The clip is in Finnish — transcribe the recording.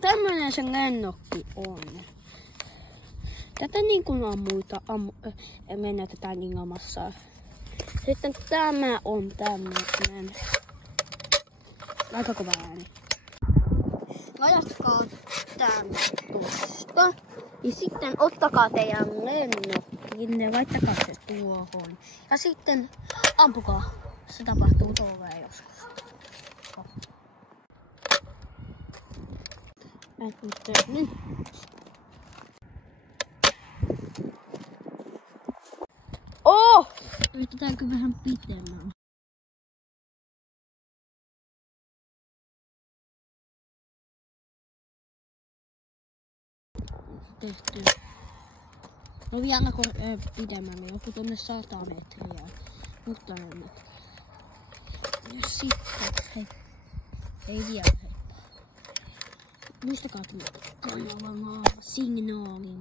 Tämmönen se lennokki on. Tätä niin kuin on muita menetetään ilmassa. Sitten tämä on tämmönen. Aika kova ääni. Lajatkaa tänne tosta. Ja sitten ottakaa teidän lennokkinne, laittakaa se tuohon. Ja sitten ampukaa. Se tapahtuu tuolla joskus. Nyt. Oh! Yritetäänkö vähän pitemmän? Tehty. No vielä pidemmälle, joku tonne 100 metriä. Mutta en metriä. Ja sitten, hei. Ei vielä heittää. Muistakaa tämä signaali.